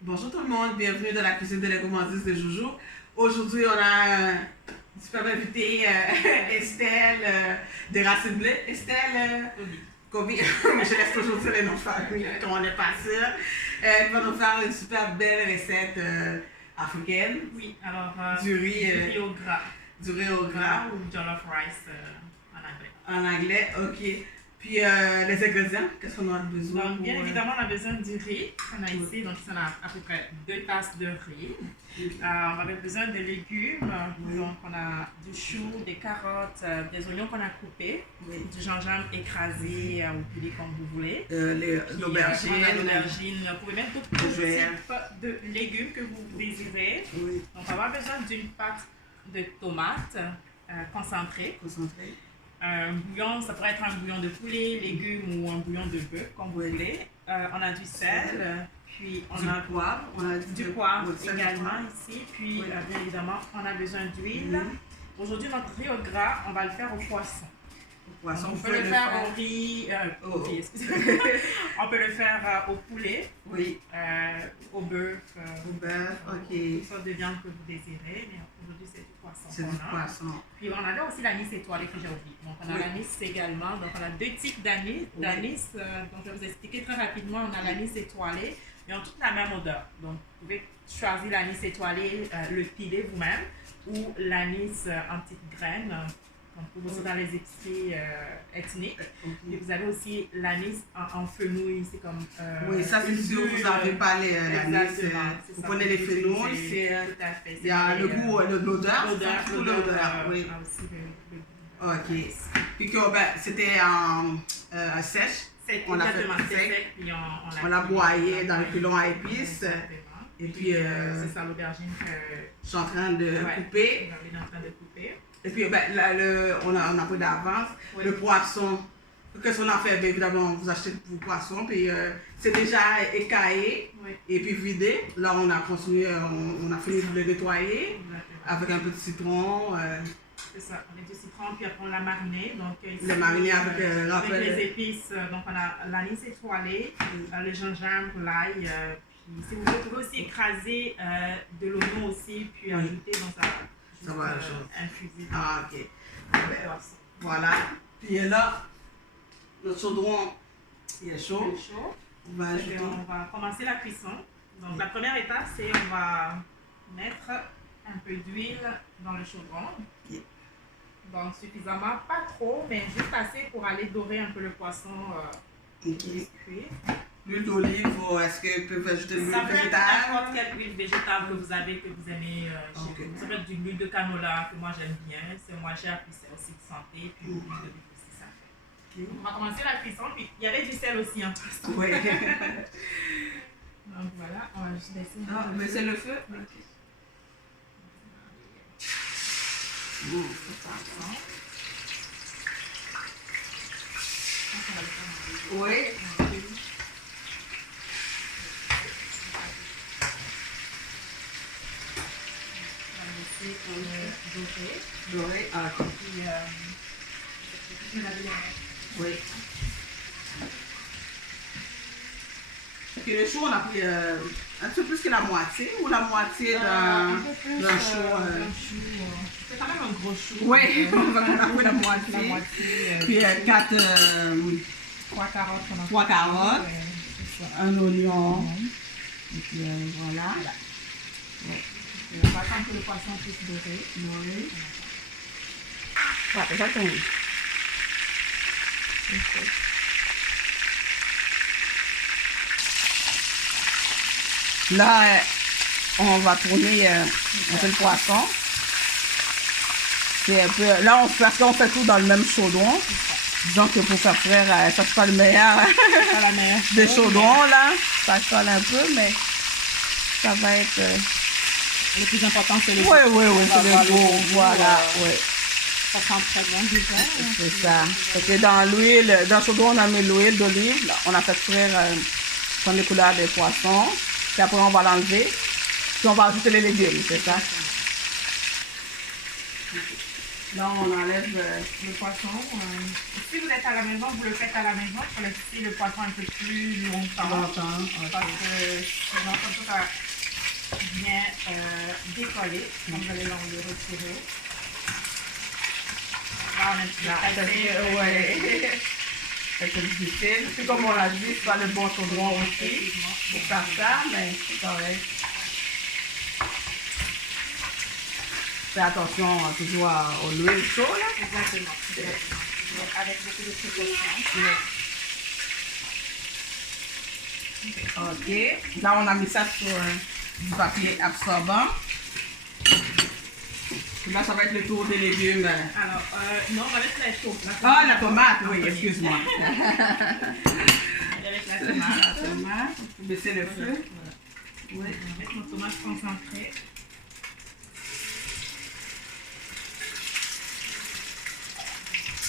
Bonjour tout le monde, bienvenue dans la cuisine de la gourmandise de Joujou. Aujourd'hui, on a un super invité, Estelle des Racines Bleues. Estelle Kobe, je laisse toujours dire les noms de famille quand on n'est pas sûr. Elle va nous faire une super belle recette africaine. Oui, alors du riz au gras. Du riz au gras. Ou jollof rice en anglais. En anglais, ok. Puis les ingrédients, qu'est-ce qu'on a besoin? Donc, bien évidemment, on a besoin du riz qu'on a ici. Donc, on a à peu près 2 tasses de riz. On va avoir besoin de légumes. Donc, on a du chou, des carottes, des oignons qu'on a coupés, du gingembre écrasé ou pilé comme vous voulez. L'aubergine. Vous pouvez mettre tout type de légumes que vous désirez. Donc, on va avoir besoin d'une pâte de tomates concentrée. Un bouillon, ça pourrait être un bouillon de poulet, légumes ou un bouillon de bœuf, comme vous voulez. On a du sel, puis on a du poivre également ici. Puis, bien évidemment, on a besoin d'huile. Aujourd'hui, notre riz au gras, on va le faire au poisson. On peut le faire au riz, on peut le faire au poulet, au bœuf, ok. toutes sortes de viande que vous désirez, mais aujourd'hui c'est du poisson. C'est du poisson. Puis on avait aussi l'anis étoilé que j'ai oublié. Donc on a l'anis également, donc on a 2 types d'anis. Donc je vais vous expliquer très rapidement, on a l'anis étoilé, ils ont toutes la même odeur. Donc vous pouvez choisir l'anis étoilé, le piler vous-même, ou l'anis en petites graines. Donc, vous dans les épiceries ethniques. Et vous avez aussi l'anis en fenouil, c'est comme. Oui, ça c'est sûr, vous n'avez pas l'anis. Vous prenez les fenouils, il y a le goût, l'odeur. L'odeur, oui. Ok. Puis que c'était en sèche. On a fait sec. On l'a broyé dans le pilon à épices. Et puis, c'est ça l'aubergine que je suis en train de couper. Et puis, on a pris d'avance. Le poisson, qu'est-ce qu'on a fait? Bien, évidemment, vous achetez du poisson, puis c'est déjà écaillé et puis vidé. Là, on a continué, on a fini de le nettoyer avec un peu de citron. C'est ça, avec du citron, puis après on l'a mariné. Donc, ici, le mariné avec les épices. Donc, on a l'anis étoilé, le gingembre, l'ail. Puis, si vous voulez, vous pouvez aussi écraser de l'oignon aussi, puis ajouter dans ça va infuser. Ah, ok. Voilà. Puis là, le chaudron, il est chaud. On va commencer la cuisson. Donc, la première étape, c'est on va mettre un peu d'huile dans le chaudron. Donc, suffisamment, pas trop, mais juste assez pour aller dorer un peu le poisson cuit. L'huile d'olive, est-ce que vous pouvez ajouter de l'huile végétale? Ça peut être n'importe quelle huile végétale que vous avez, que vous aimez chez vous. Ça peut être de l'huile de canola, que moi j'aime bien. C'est moins cher, puis c'est aussi de santé. Puis l'huile d'olive aussi, ça fait. On va commencer la cuisson, puis il y avait du sel aussi en passant. Oui. Donc voilà, on va juste laisser. Ah, mais c'est le feu? Oui. Doré. Ah, ok. Oui. Puis le chou, on a pris un peu plus que la moitié, ou la moitié d'un chou. C'est quand même un gros chou. Oui, on a pris la moitié. Puis 3 carottes, un oignon. Et puis voilà. On va attendre que le poisson puisse dorer. Oui. Ouais, exactement. Là, on va tourner un peu le poisson. C'est un peu, là, parce qu'on fait tout dans le même chaudron. Disons que pour faire frire, ça c'est pas le meilleur des chaudrons, là. Ça colle un peu, mais ça va être... Le plus important, c'est le Oui, c'est le beau, voilà, oui. Ça sent très bien du vin. C'est ça. Parce que dans l'huile, dans le chaudron, on a mis l'huile d'olive. On a fait frire comme les couleurs des poissons. Puis après, on va l'enlever. Puis on va ajouter les légumes, c'est ça? Là, on enlève le poisson. Si vous êtes à la maison, vous le faites à la maison pour laisser le poisson un peu plus longtemps. Okay. Parce que sinon, comme ça va bien décoller. Donc, vous allez le retirer. Là, on a un petit peu ouais. C'est difficile. C'est comme on l'a dit, c'est pas le bon endroit aussi pour faire ça, mais c'est correct. Fais attention toujours au l'huile chaude, là. Exactement. Avec beaucoup de précaution. Ok. Là, on a mis ça sur du papier absorbant. Là, ça va être le tour des légumes. Alors, non, on va mettre la tomate. Ah, la tomate, oui, excuse-moi. Avec la tomate. La tomate. Vous baissez le feu. Oui. On va mettre nos tomates concentrées.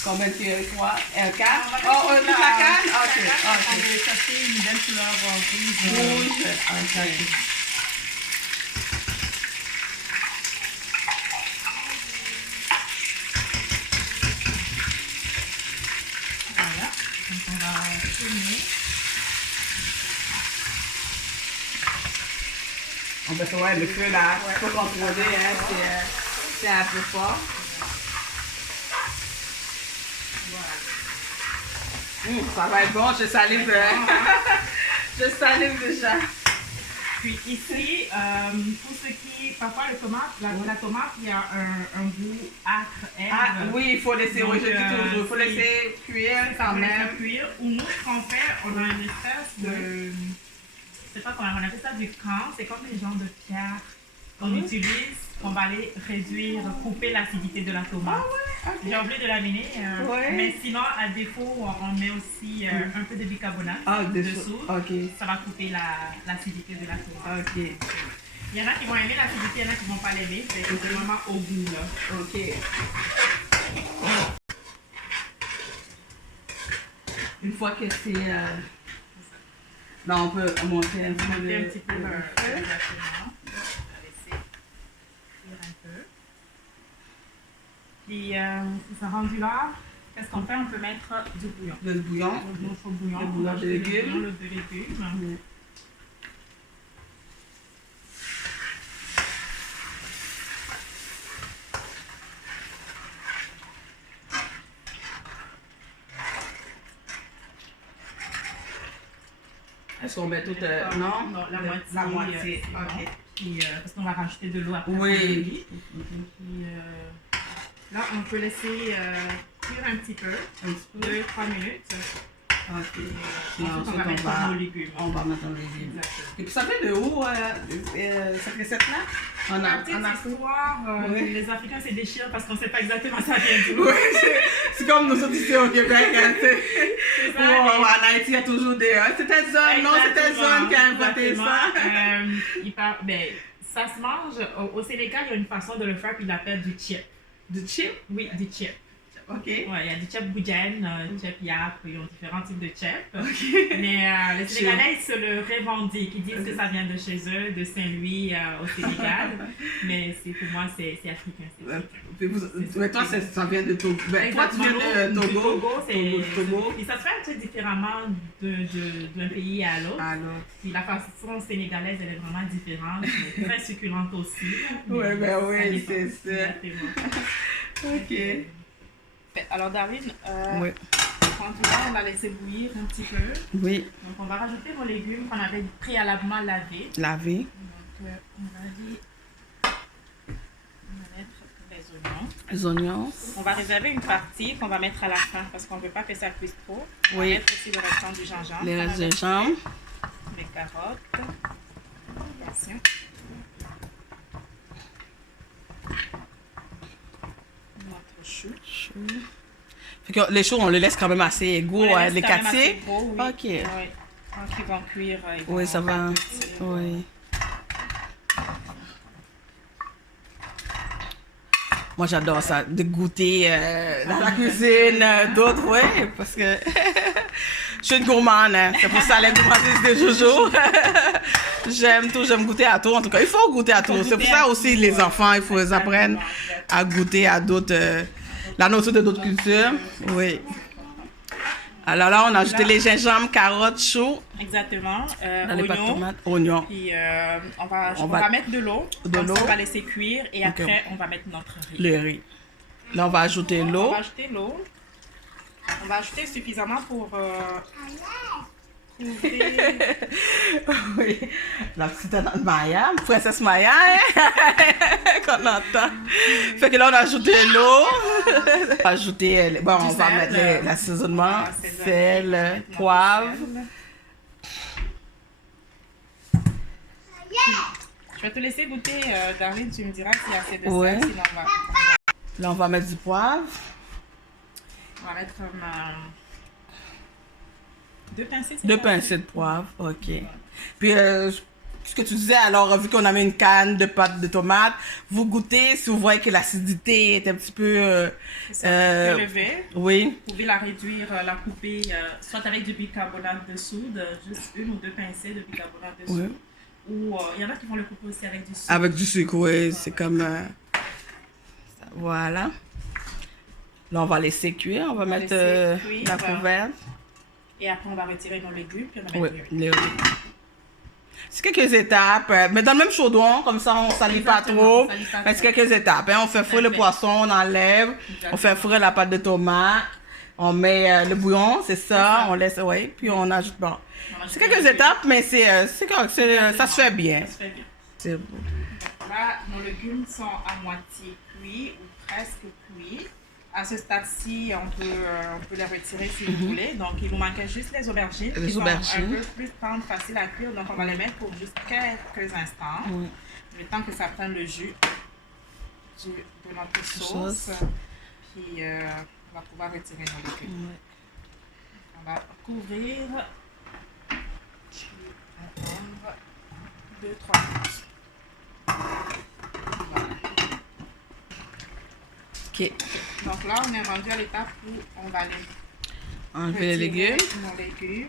Combien de quoi? 4? Oh, toute la canne? Ok. On va chercher une belle couleur rouge. Rouge. Ok. Voilà. Donc, on va tourner. On peut voir le feu là. Il faut contrôler, hein. C'est un peu fort. Ça va être bon, je salive. Je salive déjà. Puis ici, pour ce qui, parfois la tomate, il y a un goût acre, aigre. Ah oui, il faut laisser, donc, oui, je dis toujours, il faut laisser cuire quand même. Cuire. Ou nous, ce qu'on fait, on a une espèce de, je sais pas comment on appelle ça, du camp, c'est comme les genres de pierres qu'on utilise, qu'on va aller réduire, couper l'acidité de la tomate. J'ai oublié de l'amener, mais sinon, à défaut, on met aussi un peu de bicarbonate dessous. Ça va couper l'acidité de la tomate. Il y en a qui vont aimer l'acidité, il y en a qui ne vont pas l'aimer. C'est vraiment au goût, là. Une fois que c'est... là, on peut monter un peu le feu. Exactement. On va laisser cuire un peu. Puis, si ça rendu là, qu'est-ce qu'on fait? On peut mettre du bouillon. Le bouillon. Notre bouillon. Le bouillon de légumes. Le de légumes. Est-ce qu'on met tout... non, la moitié. Ok. Puis, parce qu'on va rajouter de l'eau après. Oui. Puis, là, on peut laisser cuire un petit peu, 2-3 minutes. Ok. Ensuite, on va mettre nos légumes. On va mettre nos légumes. Exactement. Et puis ça fait de où cette recette-là? En histoire, les Africains se déchirent parce qu'on ne sait pas exactement ça vient d'où. Oui, c'est comme nous autres ici au Québec. En Haïti, il y a toujours des... C'est telle zone, non, c'est telle zone qui a inventé ça. Ça se mange. Au Sénégal, il y a une façon de le faire, puis ils l'appellent du tchip. Du chip? Oui, du tchip. Ok. Ouais, il y a du tchep boudjen, tchep yap, ils ont différents types de tchep. Mais les Sénégalais, ils se le revendiquent. Ils disent que ça vient de chez eux, de Saint-Louis au Sénégal. Mais pour moi, c'est africain. Mais toi, ça vient de Togo. Toi, tu viens de Togo. Togo. Et ça se fait un peu différemment d'un pays à l'autre. Puis la façon sénégalaise, elle est vraiment différente. Mais très succulente aussi. Oui, c'est ça. Ok. Alors, Darwin, quand on va laisser bouillir un petit peu. Oui. Donc, on va rajouter nos légumes qu'on avait préalablement lavés. Laver. Donc, on va mettre les oignons. On va réserver une partie qu'on va mettre à la fin parce qu'on ne veut pas que ça cuise trop. On va mettre aussi le restant du gingembre. Les restes de gingembre. Les carottes. Attention. Chou. Fait que les choux, on les laisse quand même assez égaux, les quartiers. Oui. Ok. Oui. Quand ils vont cuire, oui, ça va. Oui. Moi, j'adore ça, de goûter dans la cuisine d'autres, oui, parce que je suis une gourmande, hein. C'est pour ça les gourmandises de Jojo. J'aime tout, j'aime goûter à tout. En tout cas, il faut goûter à tout. C'est pour ça aussi, les enfants, il faut les apprendre à goûter à d'autres, la notion de d'autres cultures. Oui. Alors là, on a ajouté les gingembre, carottes, choux. Exactement. Dans les pâtes tomates, oignons. Puis on va mettre de l'eau. Comme ça, on va laisser cuire et après, on va mettre notre riz. Le riz. Là, on va ajouter l'eau. On va ajouter l'eau. On va ajouter suffisamment pour couvrir. Oui. La petite Maya, princesse Maya, hein? Qu'on entend. Fait que là, on a ajouté l'eau. On va ajouter, bon, on va mettre l'assaisonnement, sel, poivre. Je vais te laisser goûter, Darlene, tu me diras s'il y a assez de sel, sinon on va... Là, on va mettre du poivre. On va mettre comme 2 pincées. 2 pincées de poivre, ok. Puis, ce que tu disais, alors, vu qu'on a mis une canne de pâte de tomate, vous goûtez, si vous voyez que l'acidité est un petit peu... élevée. Oui. Vous pouvez la réduire, la couper, soit avec du bicarbonate de soude, juste 1 ou 2 pincées de bicarbonate de soude. Ou il y en a qui vont le couper aussi avec du sucre. Avec du sucre, oui. C'est comme... voilà. Là, on va laisser cuire. On va mettre la couverte. Et après, on va retirer nos légumes. Puis on va mettre le riz. C'est quelques étapes. Mais dans le même chaudron, comme ça, on ne salit pas trop. Mais c'est quelques étapes. Hein. On fait frire le poisson, on enlève. On fait frire la pâte de tomate. On met le bouillon, c'est ça. On laisse, puis on ajoute. Bon. C'est quelques étapes, mais c'est correct. Ça se fait bien. Ça se fait bien. C'est beau. Là, nos légumes sont à moitié cuits ou presque cuits. À ce stade-ci, on peut les retirer si vous voulez. Donc, il nous manquait juste les aubergines. Les aubergines. Sont un peu plus tendres, faciles à cuire. Donc, on va les mettre pour juste quelques instants. Le temps que ça prenne le jus de notre sauce. Puis, on va pouvoir retirer nos légumes. On va couvrir. Puis, attendre 2-3 minutes. Voilà. Ok. Donc là, on est rendu à l'étape où on va enlever les légumes. Nos légumes.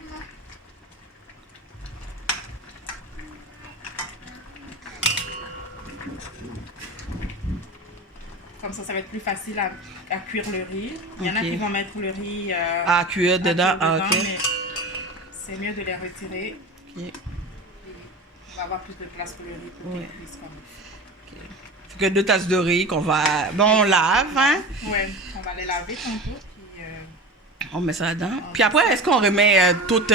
Comme ça va être plus facile à cuire le riz. Il y en a qui vont mettre le riz à cuire dedans. Mais c'est mieux de les retirer. Okay. On va avoir plus de place pour le riz pour qu'il cuise comme ça. Que 2 tasses de riz qu'on va... Bon, on lave, hein? Oui, on va les laver tantôt, puis... on met ça dedans. Puis après, est-ce qu'on remet toutes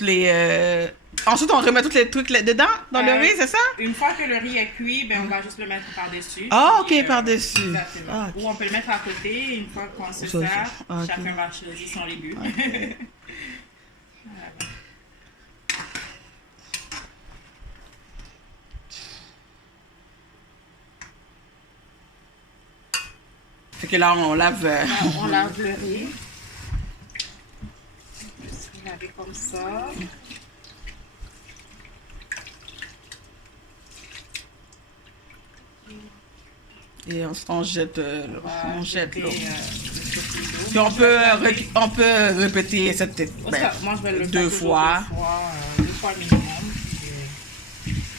les... Ensuite, on remet tous les trucs dedans, dans le riz, c'est ça? Une fois que le riz est cuit, ben, on va juste le mettre par-dessus. Ah, ok, par-dessus. Exactement. Ou on peut le mettre à côté, une fois qu'on se sert, chacun va choisir son légume. Okay. Voilà. Fait que là, on lave... on lave le riz. On va laver comme ça. Et ensuite, on jette l'eau. Puis on peut répéter cette moi, je vais le 2 fois. 2 fois minimum.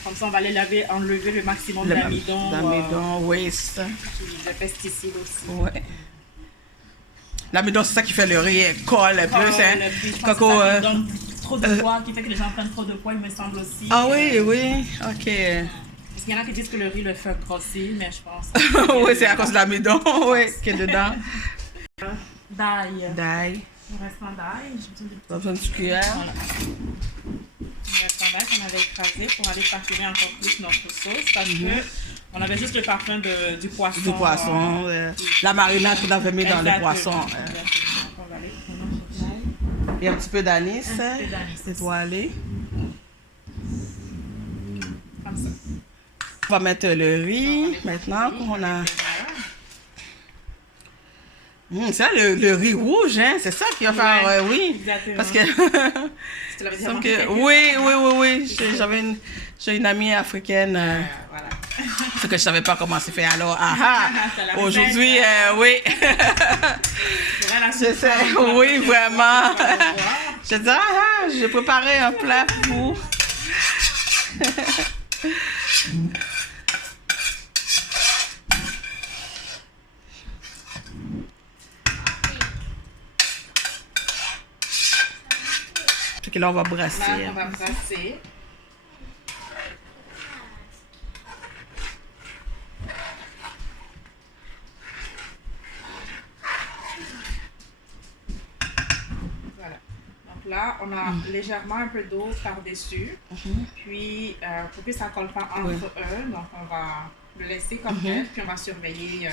Comme ça, on va les laver, enlever le maximum d'amidon. D'amidon, waste. Des pesticides aussi. Ouais. L'amidon, c'est ça qui fait le riz colle un peu. Hein? Coco, ça qui donne trop de poids, qui fait que les gens prennent trop de poids, il me semble aussi. Ah oui, oui, ok. Parce qu'il y en a qui disent que le riz le fait grossir, mais je pense. Oui, c'est à cause de l'amidon, oui, qui est dedans. D'ail. D'ail. Le restant d'ail. J'ai besoin de cuillère. Voilà. Le restant d'ail qu'on avait écrasé pour aller parfumer encore plus notre sauce. Parce que on avait juste le parfum du poisson. Du poisson, la marinade qu'on avait mis dans le poisson. On va aller prendre et un petit peu d'anis. Étoilé. Comme ça. On va mettre le riz maintenant qu'on a. C'est le riz rouge, hein? C'est ça qui va faire, oui. Exactement. Parce que. Oui. J'ai une amie africaine. Voilà. Ce que je savais pas comment c'est fait. Alors, aujourd'hui, oui. Je sais, oui, vraiment. Je dis, j'ai préparé un plat pour vous. Puis là, on va brasser. Là, on va brasser. Voilà. Donc là, on a légèrement un peu d'eau par-dessus. Puis, pour que ça ne colle pas entre eux, donc on va le laisser comme tel, puis on va surveiller. La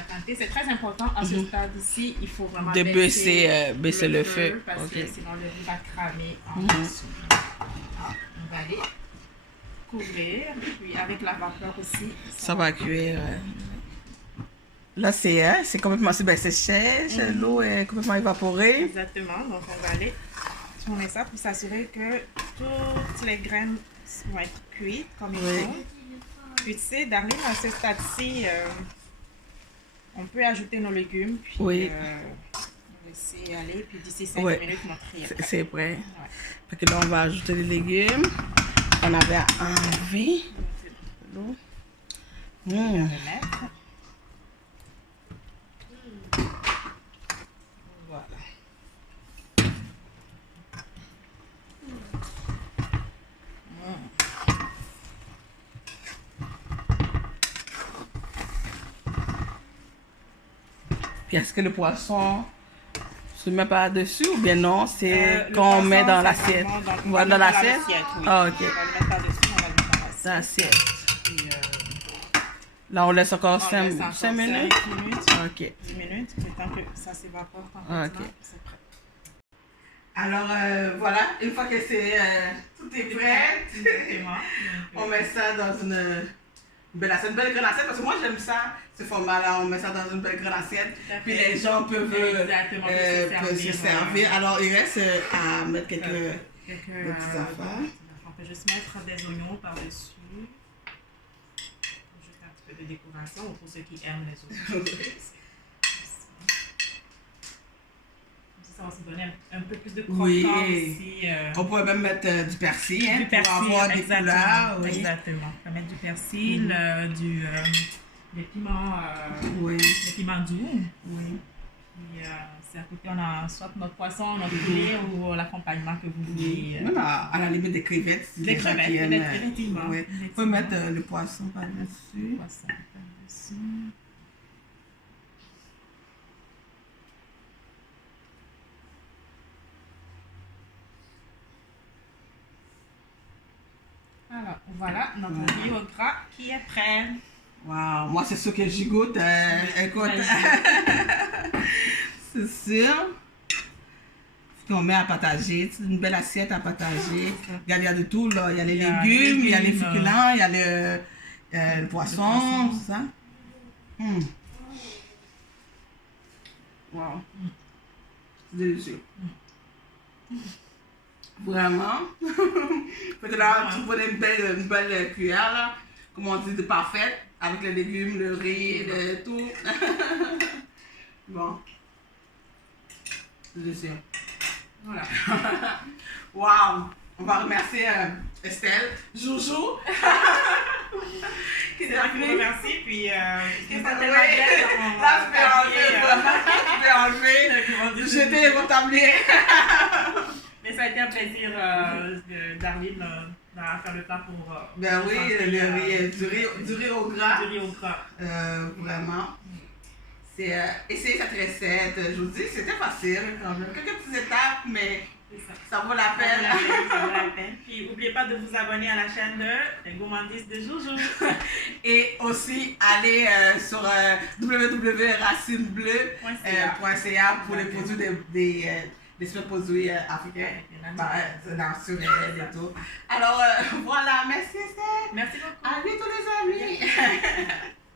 quantité. C'est très important à ce stade ici, il faut vraiment baisser le feu. Parce que sinon le riz va cramer en dessous. On va aller couvrir, puis avec la vapeur aussi. Ça va cuire. Là, c'est complètement sèche, l'eau est complètement évaporée. Exactement, donc on va aller tourner ça pour s'assurer que toutes les graines vont être cuites comme il faut. Puis tu sais, Darlene, à ce stade-ci, on peut ajouter nos légumes, puis on va laisser aller, puis d'ici 5 minutes, notre riz est prêt. C'est prêt. Fait que là, on va ajouter les légumes. On avait enlevé l'eau. On va remettre. Voilà. Puis est-ce que le poisson se met pas dessus ou bien non? C'est quand on met dans l'assiette. On va dans l'assiette? Oui. Ah, ok. On va le mettre par-dessus, on va le mettre dans l'assiette. Puis, là, on laisse encore 5 minutes? 5 minutes. Ok. 10 minutes, le temps que ça s'évapore complètement. C'est prêt. Alors, voilà, une fois que tout est prêt, on met ça dans une belle assiette, une belle grande assiette, parce que moi j'aime ça, ce format-là, on met ça dans une belle grande assiette, puis les gens peuvent se servir. Alors, il reste à mettre quelques petites affaires. On peut juste mettre des oignons par-dessus. Juste un petit peu de décoration pour ceux qui aiment les oignons. Ça va se donner un peu plus de croquant aussi. On pourrait même mettre du persil, pour avoir des couleurs. Exactement. On peut mettre du persil, des piments doux. Oui. Puis, c'est à côté, on a soit notre poisson, notre poulet ou l'accompagnement que vous voulez. Même à la limite des crevettes. Des crevettes, effectivement. On peut mettre le poisson par-dessus. Alors, voilà notre riz au gras qui est prêt. Wow, moi c'est sûr que j'y goûte. Écoute, c'est sûr. On met à partager, c'est une belle assiette à partager. Il y a de tout là, il y a les légumes, il y a les féculents, il y a le poisson, tout ça. Wow, c'est délicieux. Vraiment. Peut-être là, tu prenais une belle cuillère, là, comme on dit, de parfaite, avec les légumes, le riz, tout. Bon. C'est délicieux. Voilà. Wow. On va remercier Estelle, Joujou. Qui est venue. Merci, puis qui t'a tellement bien. Là, je vais enlever. Jeter mon tablier. Mais ça a été un plaisir, Darlene, de faire le plat pour... Ben oui, du riz au gras. Du riz au gras. Vraiment. Essayez cette recette. Je vous dis, c'était facile quand même. Quelques petites étapes, mais ça vaut la peine. Ça vaut la peine. Puis n'oubliez pas de vous abonner à la chaîne de Les Gourmandises de Joujou. Et aussi, allez sur www.racinebleu.ca pour les produits des produits africains, naturels et tout. Alors voilà, merci Estelle. Merci beaucoup. À bientôt les amis.